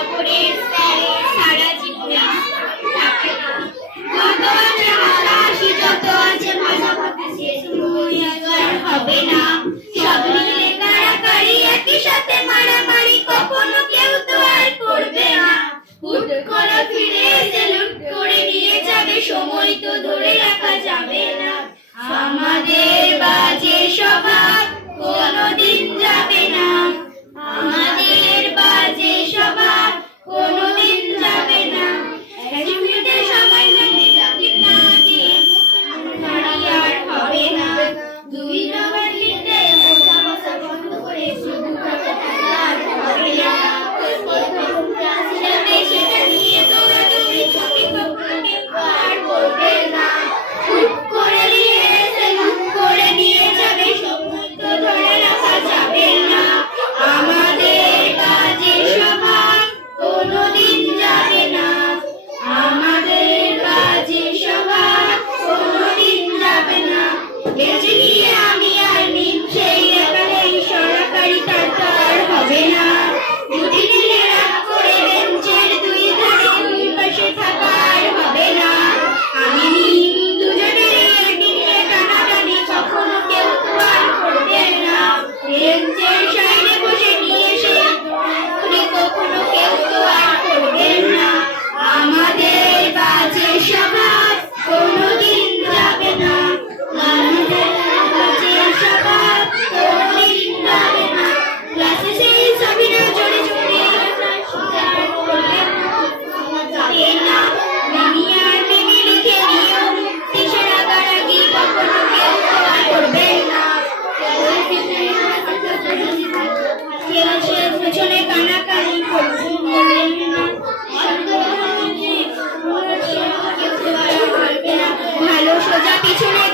অপরের স্তরে সারা জীবনে থাকে না। যত আছে হাসাহাসি, যত আছে ভাষাভাষী, শেষ মুই আর হবে না। সব মিলে কাড়াকাড়ি, একই সাথে মারামারি, কখনো কেউ তো আর করবে না। হুট করে ফিরে এসে লুট করে নিয়ে যাবে, সময় তো ধরে রাখা যাবে না। আমাদের বাজে স্বভাব কোনোদিন যাবে না, আমাদের বাজে স্বভাব কোনোদিন যাবে না। এক মিনিটের সময় যদি যাবে না দিয়ে আর হবে না। দুই নম্বর লিখতে বসা বসা বন্ধ করে শুধু কথা আর হবে না। সেটা নিয়ে দৌড়াদৌড়ি ছুটি কখনো আর করবে না। হুট করে নিয়ে এসে লুট করে নিয়ে যাবে, সময় তো ধরে রাখা যাবে না। আমাদের বাজে স্বভাব কোনোদিন যাবে না, আমাদের বাজে স্বভাব কোনোদিন যাবে না। বেঁচে গিয়ে আমি আর মিম সেই একালেই সরকারি তার তো আর হবে না। দুদিন মিলে রাগ করে বেঞ্চের দুই ধারে দুই পাশে থাকা আর হবে না। আমি মিম দুজনেরই একই নিয়ে টানাটানি, কখনো কেউ তো আর করবে না। বেঞ্চের সাইডে বসে নিয়ে সে কখনো কেউ তো আর করবে না। আমাদের বাজে স্বভাব কোনোদিন যাবে না, আমাদের বাজে স্বভাব কোনোদিন যাবে না। ক্লাসে সেই ছবি না জোরে জোরে স্বীকার করবে যাবে না। মিমি আর মিমি লিখে নিয়েও কিসের রাগারাগি, কখনো কেউ তো আর করবে না। কেউ সে পেছনে কানাকানি করবে না, ভালো সোজা পিছনে